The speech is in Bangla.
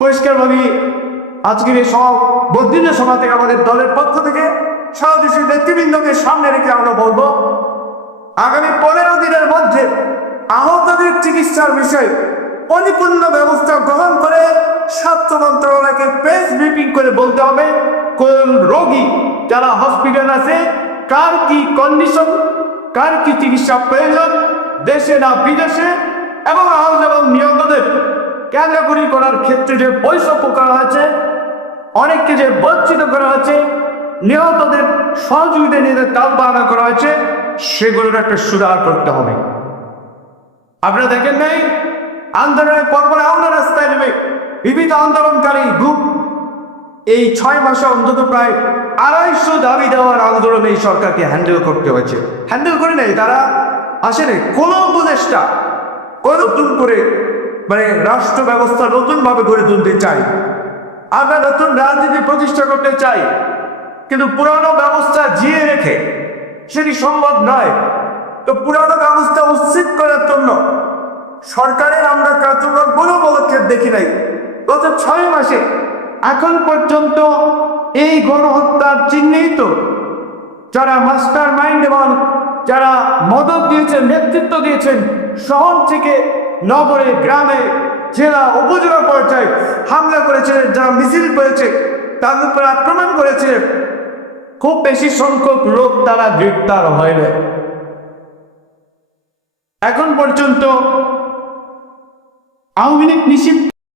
পরিষ্কারভাবে আজকের এই সব বদ্রিনের সভা থেকে আমাদের দলের পক্ষ থেকে সারা দেশের নেতৃবৃন্দকে সামনে রেখে আমরা বলব, আগামী পনেরো দিনের মধ্যে আহতদের চিকিৎসার বিষয়ে পরিপূর্ণ ব্যবস্থা গ্রহণ করে স্বাস্থ্য মন্ত্রণালয়কে প্রেস ব্রিফিং করে বলতে হবে, কোন রোগী যারা হসপিটাল আছে, কার কি কন্ডিশন, কার কি চিকিৎসা প্রয়োজন, দেশে না বিদেশে, এবং আহত এবং নিহতদের ক্যাটাগরি করার ক্ষেত্রে যে বৈষম্য করা হয়েছে অনেককে যে বঞ্চিত করা হয়েছে নিহতদের সহযোগিতা নিয়ে তাল বাহানা করা হয়েছে, সেগুলোর একটা সুধার করতে হবে। আপনারা দেখেন নাই? আন্দোলনের পরপর আমরা রাস্তায় নেমে বিবিধ আন্দোলনকারী গ্রুপ এই ছয় মাসে অন্তত প্রায় আড়াইশো দাবি দেওয়ার আন্দোলন এই সরকারকে হ্যান্ডেল করতে হয়েছে। হ্যান্ডেল করে নেই, তারা আসেনি। কোনো উপদেষ্টা কোনো নতুন করে মানে রাষ্ট্র ব্যবস্থা নতুনভাবে গড়ে তুলতে চাই। আমরা নতুন রাজনীতি প্রতিষ্ঠা করতে চাই, কিন্তু পুরানো ব্যবস্থা জিয়ে রেখে সেটি সম্ভব নয়। তো পুরানো ব্যবস্থা উচ্ছেদ করার জন্য সরকারের আমরা কার্যকর কোনো পদক্ষেপ দেখি নাই। গত ছয় মাসে এখন পর্যন্ত এই গণহত্যার চিহ্নিত যারা মাস্টার মাইন্ড এবং যারা মদত দিয়েছেন, নেতৃত্ব দিয়েছেন শহর থেকে নগরে গ্রামে, জেলা, উপজেলা পর্যায়ে হামলা করেছে যারা মিছিল করেছে, তার উপর আক্রমণ করেছে। খুব বেশি সংখ্যক লোক তারা গ্রেপ্তার হয় না এখন পর্যন্ত আওয়ামী লীগ নিষিদ্ধ